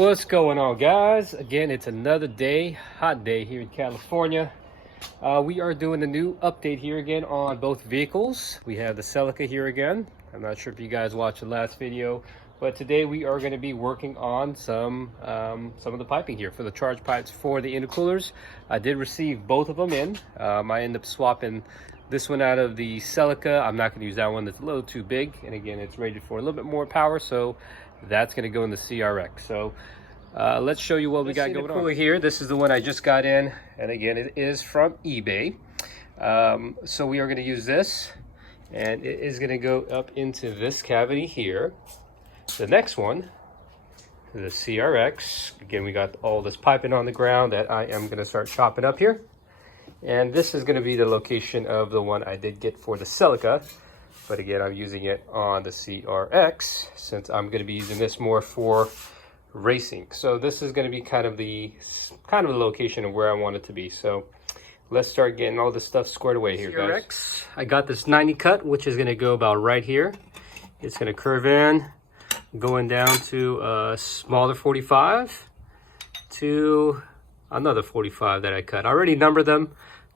What's going on, guys? Again, it's another day, hot day here in California. We are doing a new update here again on both vehicles. We have the Celica here again. I'm not sure if you guys watched the last video, but today we are going to be working on some of the piping here for the charge pipes for the intercoolers. I did receive both of them in. I ended up swapping this one out of the Celica. I'm not going to use that one, that's a little too big, and again, it's rated for a little bit more power, so that's going to go in the CRX. So let's show you what we got going on here. This is the one I just got in, and again, it is from eBay. So we are going to use this, and it is going to go up into this cavity here. The next one, the CRX. Again, we got all this piping on the ground that I am going to start chopping up here. And this is going to be the location of the one I did get for the Celica. But again, I'm using it on the CRX since I'm going to be using this more for racing. So this is going to be kind of the location of where I want it to be. So let's start getting all this stuff squared away here, guys. I got this 90 cut, which is going to go about right here. It's going to curve in, going down to a smaller 45 to another 45 that I cut. I already numbered them,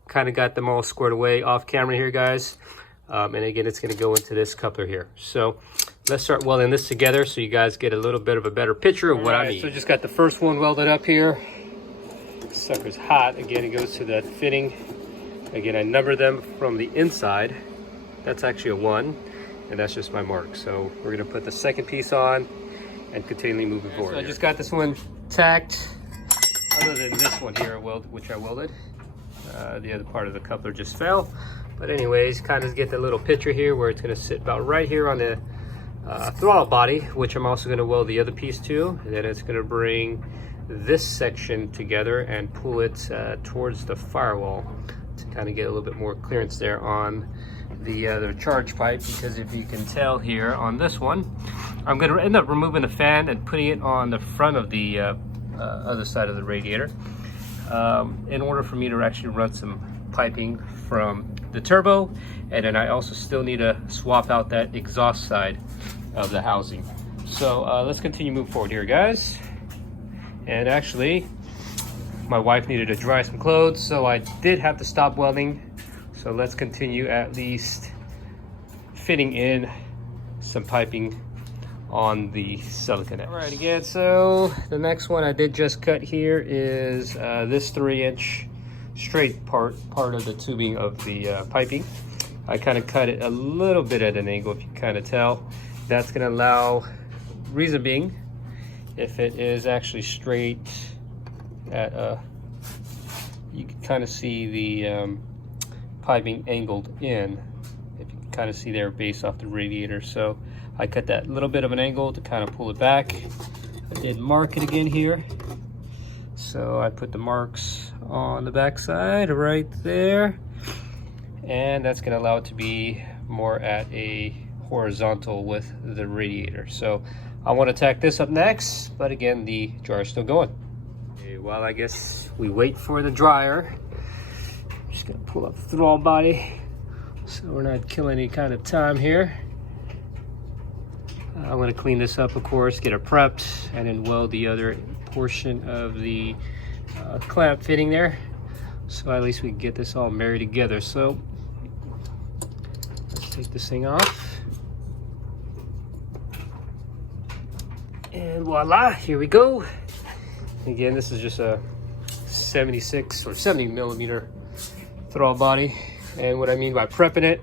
kind of got them all squared away off camera here, guys. And again, it's going to go into this coupler here. So let's start welding this together so you guys get a little bit of a better picture of what I mean. So just got the first one welded up here. This sucker's hot. Again, it goes to that fitting. Again, I number them from the inside. That's actually a 1, and that's just my mark. So we're going to put the second piece on and continually moving forward. So I just got this one tacked. Other than this one here, which I welded. The other part of the coupler just fell. But anyways, kind of get the little picture here where it's going to sit about right here on the throttle body, which I'm also going to weld the other piece to. And then it's going to bring this section together and pull it towards the firewall to kind of get a little bit more clearance there on the charge pipe. Because if you can tell here on this one, I'm going to end up removing the fan and putting it on the front of the other side of the radiator in order for me to actually run some piping from the turbo, and then I also still need to swap out that exhaust side of the housing. So let's continue moving forward here, guys. And actually, my wife needed to dry some clothes, so I did have to stop welding. So let's continue at least fitting in some piping on the Celica next. All right, again, so the next one I did just cut here is this 3-inch straight part of the tubing of the piping. I kind of cut it a little bit at an angle, if you kind of tell. That's going to allow, reason being, if it is actually straight at you can kind of see the piping angled in, if you can kind of see there based off the radiator. So I cut that little bit of an angle to kind of pull it back. I did mark it again here. So I put the marks on the back side right there. And that's going to allow it to be more at a horizontal with the radiator. So I want to tack this up next, but again, the dryer is still going. Okay, well, I guess we wait for the dryer. Just going to pull up the throttle body so we're not killing any kind of time here. I'm going to clean this up, of course, get it prepped, and then weld the other portion of the clamp fitting there, so at least we can get this all married together. So let's take this thing off, and voila, here we go. Again, this is just a 76 or 70 millimeter throttle body, and what I mean by prepping it,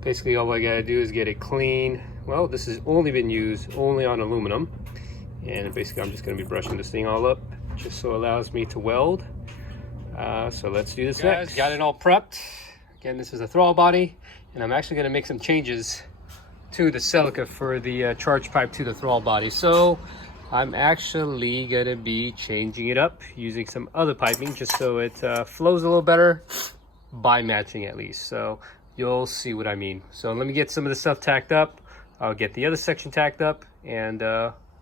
basically all I gotta do is get it clean. Well, this has only been used only on aluminum, and basically I'm just going to be brushing this thing all up just so it allows me to weld. So let's do this next. Got it all prepped. Again, this is a throttle body, and I'm actually going to make some changes to the Celica for the charge pipe to the throttle body. So I'm actually going to be changing it up using some other piping just so it flows a little better by matching at least. So you'll see what I mean. So let me get some of the stuff tacked up. I'll get the other section tacked up and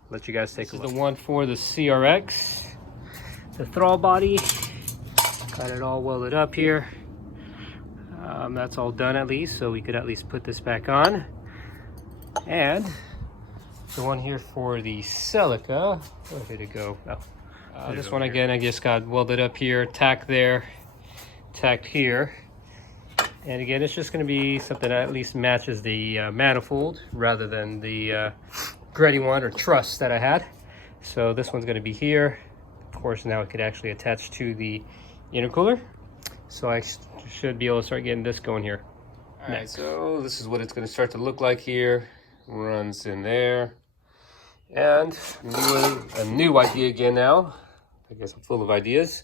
let you guys take a look. This is the one for the CRX. The throttle body. Got it all welded up here. That's all done at least, so we could at least put this back on. And the one here for the Celica. Where did it go? Oh. This one again, I just got welded up here, tacked there, tacked here. And again, it's just going to be something that at least matches the manifold rather than the gritty one or truss that I had. So this one's going to be here. Of course, now it could actually attach to the intercooler. So I should be able to start getting this going here. All right, so this is what it's going to start to look like here. Runs in there. And a new idea again now. I guess I'm full of ideas.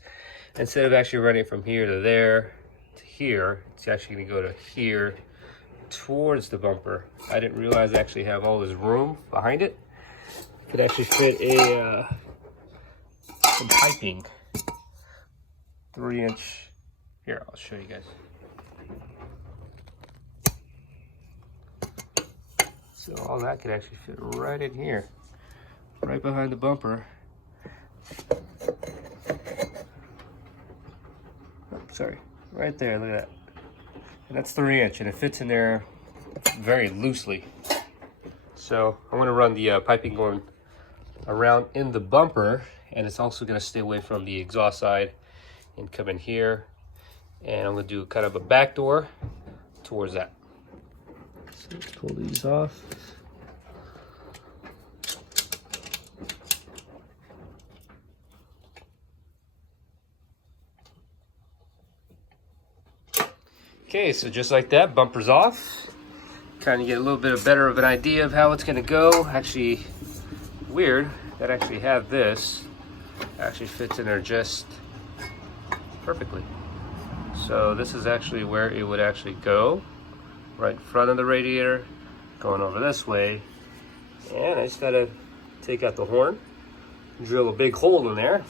Instead of actually running from here to there to here, it's actually going to go to here towards the bumper. I didn't realize I actually have all this room behind it. Could actually fit some piping. 3-inch. Here, I'll show you guys. So all that could actually fit right in here, right behind the bumper. Oh, sorry, right there, look at that. And that's 3-inch, and it fits in there very loosely. So I'm gonna run the piping going around in the bumper, and it's also gonna stay away from the exhaust side and come in here. And I'm gonna do kind of a back door towards that. So let's pull these off. Okay, so just like that, bumper's off. Kind of get a little bit better of an idea of how it's gonna go. Actually, weird that I actually have this. Actually fits in there just perfectly. So this is actually where it would actually go. Right in front of the radiator, going over this way. And I just gotta take out the horn, drill a big hole in there,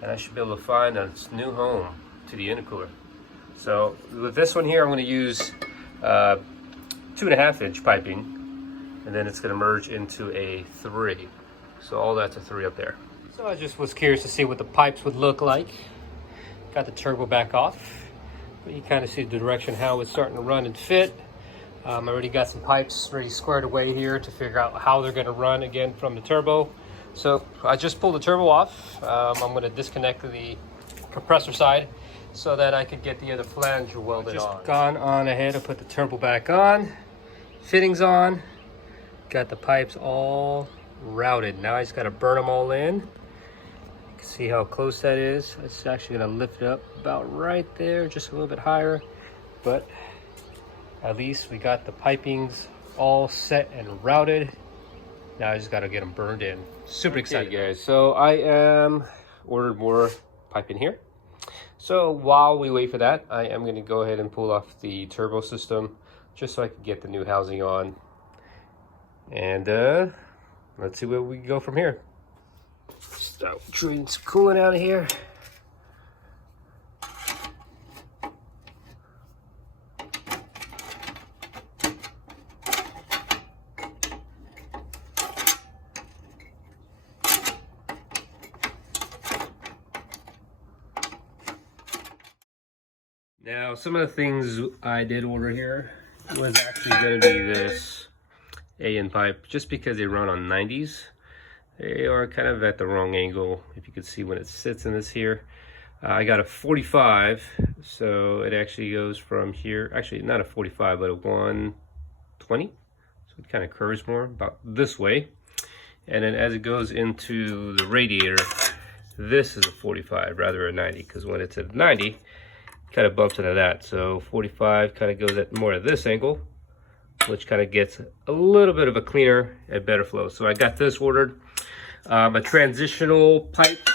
and I should be able to find a new home to the intercooler. So with this one here, I'm gonna use 2.5-inch piping, and then it's gonna merge into a 3. So all that's a 3 up there. So I just was curious to see what the pipes would look like. Got the turbo back off. But you kind of see the direction how it's starting to run and fit. I already got some pipes already squared away here to figure out how they're going to run again from the turbo. So I just pulled the turbo off. I'm going to disconnect the compressor side so that I could get the other flange welded on. Just gone on ahead and put the turbo back on. Fittings on. Got the pipes all routed. Now I just got to burn them all in. See how close that is. It's actually going to lift it up about right there, just a little bit higher, but at least we got the pipings all set and routed. Now I just got to get them burned in. Super excited, guys. So I am ordered more piping here. So while we wait for that, I am going to go ahead and pull off the turbo system just so I can get the new housing on, and let's see where we go from here. Start drawing some coolant out of here. Now, some of the things I did order here was actually going to be this AN pipe, just because they run on 90s. They are kind of at the wrong angle, if you can see when it sits in this here. I got a 45, so it actually goes from here, actually not a 45, but a 120. So it kind of curves more about this way. And then as it goes into the radiator, this is a 45 rather a 90, because when it's at 90, it kind of bumps into that. So 45 kind of goes at more at this angle, which kind of gets a little bit of a cleaner and better flow. So I got this ordered. A transitional pipe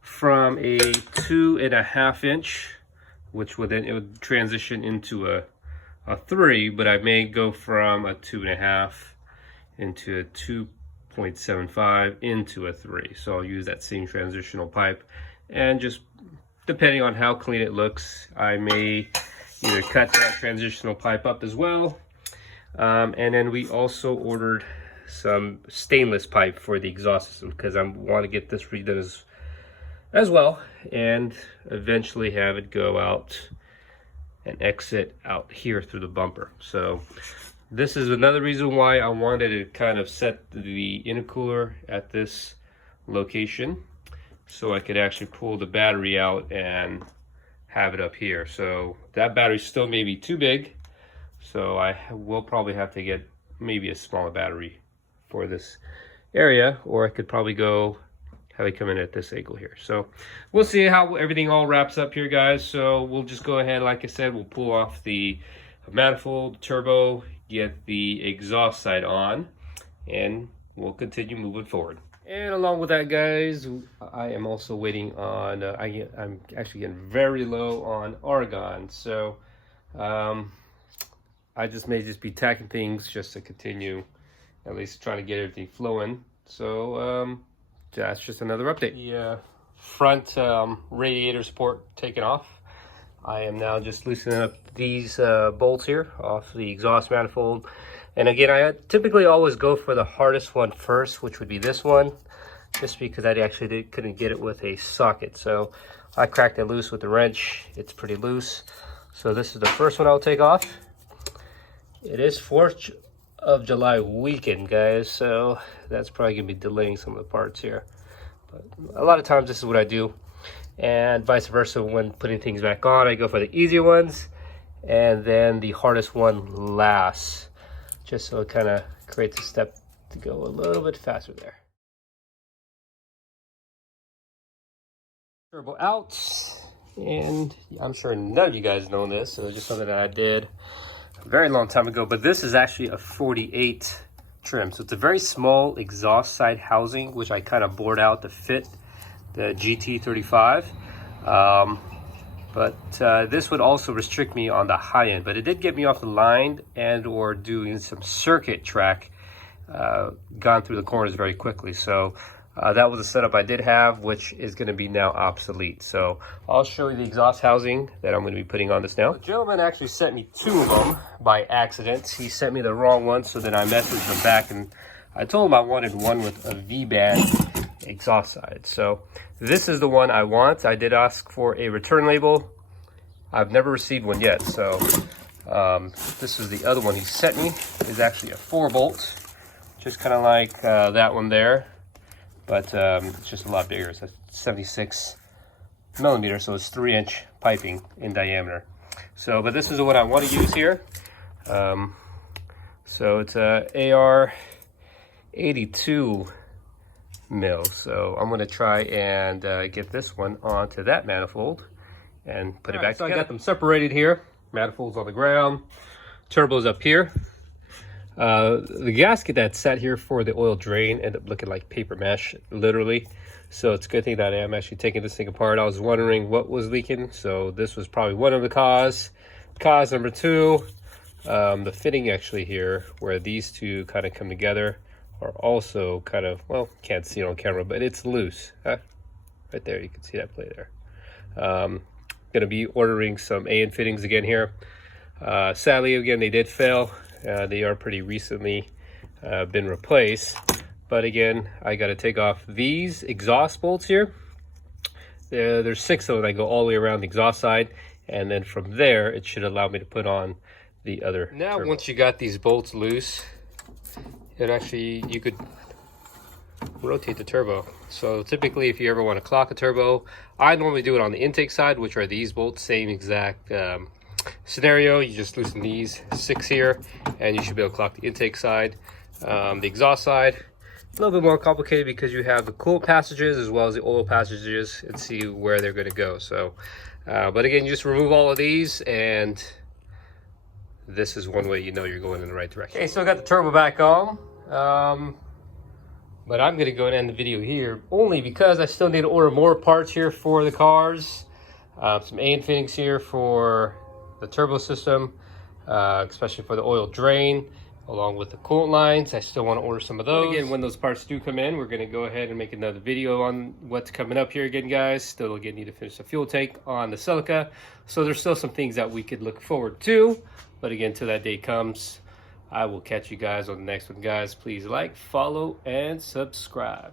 from a 2.5-inch, which would then it would transition into a 3, but I may go from a 2.5 into a 2.75 into a 3. So I'll use that same transitional pipe, and just depending on how clean it looks, I may either cut that transitional pipe up as well. And then we also ordered some stainless pipe for the exhaust system, because I want to get this redone as well, and eventually have it go out and exit out here through the bumper. So This is another reason why I wanted to kind of set the intercooler at this location, so I could actually pull the battery out and have it up here. So that battery still may be too big, so I will probably have to get maybe a smaller battery for this area, or I could probably go have it come in at this angle here. So we'll see how everything all wraps up here, guys. So we'll just go ahead, like I said, we'll pull off the manifold, turbo, get the exhaust side on, and we'll continue moving forward. And along with that, guys, I am also waiting on, I'm actually getting very low on argon. So I may just be tacking things just to continue, at least trying to get everything flowing. So that's just another update. The front radiator support taken off. I am now just loosening up these bolts here off the exhaust manifold. And again, I typically always go for the hardest one first, which would be this one, just because I actually couldn't get it with a socket. So I cracked it loose with the wrench. It's pretty loose. So this is the first one I'll take off. It is 4th of July weekend, guys, so that's probably gonna be delaying some of the parts here. But a lot of times this is what I do, and vice versa. When putting things back on, I go for the easier ones and then the hardest one last, just so it kind of creates a step to go a little bit faster there. Turbo out, and I'm sure none of you guys know this, so it's just something that I did a very long time ago. But this is actually a 48 trim, so it's a very small exhaust side housing, which I kind of bored out to fit the GT35. But this would also restrict me on the high end, but it did get me off the line and or doing some circuit track, gone through the corners very quickly. So that was a setup I did have, which is going to be now obsolete. So I'll show you the exhaust housing that I'm going to be putting on this now. The gentleman actually sent me 2 of them by accident. He sent me the wrong one, so then I messaged him back and I told him I wanted one with a V-band exhaust side. So this is the one I want. I did ask for a return label. I've never received one yet. So this is the other one he sent me. It's actually a 4-bolt, just kind of like that one there. But it's just a lot bigger. It's a 76 millimeter, so it's 3-inch piping in diameter. So, but this is what I want to use here. So it's a AR 82 mil. So I'm going to try and get this one onto that manifold and put it back together. So I got them separated here. Manifolds on the ground, turbos up here. The gasket that sat here for the oil drain ended up looking like paper mesh, literally. So it's a good thing that I am actually taking this thing apart. I was wondering what was leaking, so this was probably one of the cause. Cause number 2, the fitting actually here, where these two kind of come together, are also kind of, well, can't see it on camera, but it's loose. Right there, you can see that play there. Gonna be ordering some AN fittings again here. Sadly, again, they did fail. They are pretty recently been replaced, but again, I got to take off these exhaust bolts here. There's 6 of them that go all the way around the exhaust side, and then from there it should allow me to put on the other turbo. Once you got these bolts loose, it actually, you could rotate the turbo. So typically, if you ever want to clock a turbo, I normally do it on the intake side, which are these bolts, same exact scenario. You just loosen these 6 here and you should be able to clock the intake side. The exhaust side, a little bit more complicated because you have the coolant passages as well as the oil passages, and see where they're going to go. So but again, you just remove all of these, and this is one way you know you're going in the right direction. Okay, so I got the turbo back on, but I'm going to go and end the video here only because I still need to order more parts here for the cars. Some AN fittings here for the turbo system, especially for the oil drain, along with the coolant lines. I still want to order some of those. But again, when those parts do come in, we're going to go ahead and make another video on what's coming up here again, guys. Still again need to finish the fuel tank on the Celica, so there's still some things that we could look forward to. But again, till that day comes, I will catch you guys on the next one, guys. Please like, follow, and subscribe.